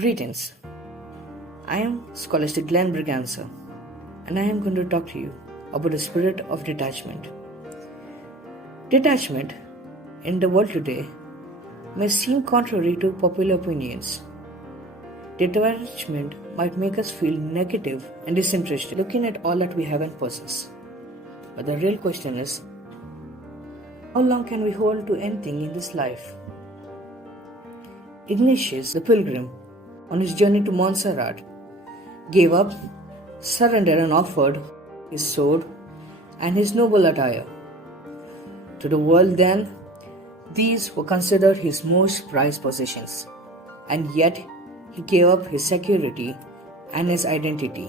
Greetings. I am Scholastic Glen Braganza, and I am going to talk to you about the spirit of detachment. Detachment in the world today may seem contrary to popular opinions. Detachment might make us feel negative and disinterested looking at all that we have and possess. But the real question is, how long can we hold to anything in this life? Ignatius, the pilgrim, on his journey to Montserrat, gave up, surrendered, and offered his sword and his noble attire. To the world then, these were considered his most prized possessions, and yet he gave up his security and his identity.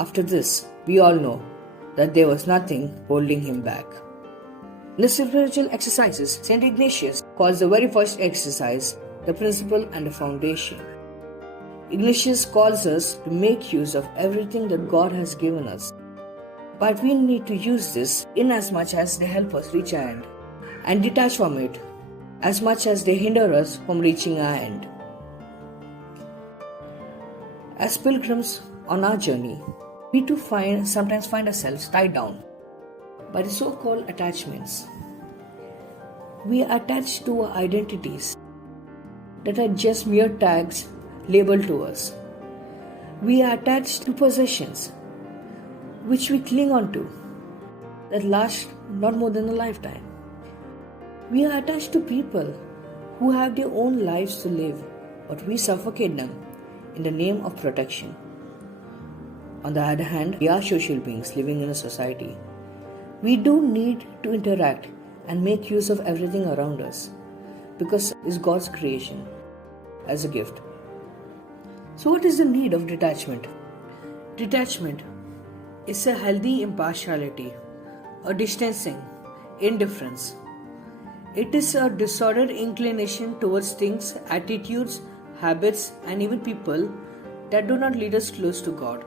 After this, we all know that there was nothing holding him back. In the spiritual exercises, St. Ignatius calls the very first exercise the principle and the foundation. Ignatius calls us to make use of everything that God has given us. But we need to use this in as much as they help us reach our end, and detach from it as much as they hinder us from reaching our end. As pilgrims on our journey, we too sometimes find ourselves tied down by the so-called attachments. We are attached to our identities that are just mere tags labeled to us. We are attached to possessions which we cling on to that last not more than a lifetime. We are attached to people who have their own lives to live, but we suffocate them in the name of protection. On the other hand, we are social beings living in a society. We do need to interact and make use of everything around us because it's God's creation as a gift. So what is the need of detachment? Detachment is a healthy impartiality, a distancing, indifference. It is a disordered inclination towards things, attitudes, habits, and even people that do not lead us close to God.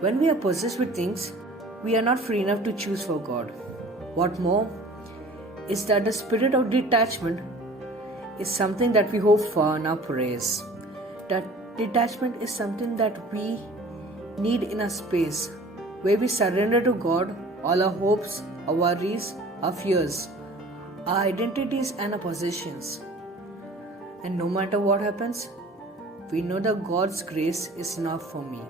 When we are possessed with things, we are not free enough to choose for God. What more is that the spirit of detachment is something that we hope for in our prayers. That detachment is something that we need in a space where we surrender to God all our hopes, our worries, our fears, our identities and our possessions. And no matter what happens, we know that God's grace is enough for me.